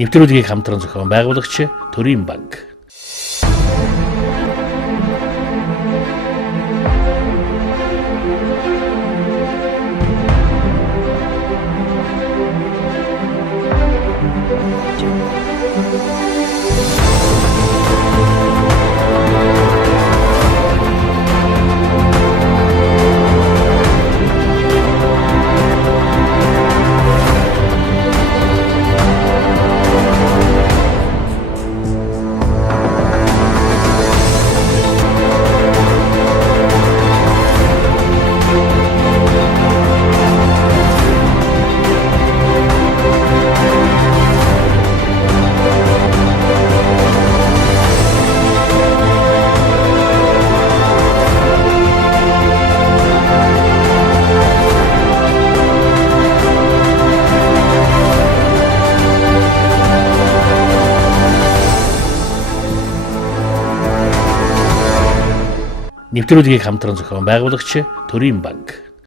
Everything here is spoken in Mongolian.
нэвтрүүлгийг хамтран зохион байгуулагч Төрийн банк. Нэвтрүүлгийг хамтран зохион байгуулагч Төрийн банк.